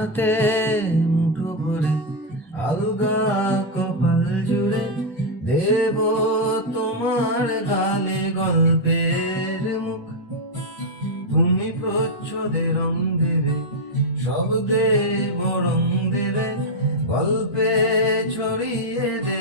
হাতে মুঠো ভরে আলগা কপাল জুড়ে দেব তোমার গালে গল্পের মুখ। তুমি প্রচ্ছদে রং দেবে, শব্দে বরং দেবে, গল্পে ছড়িয়ে দেবে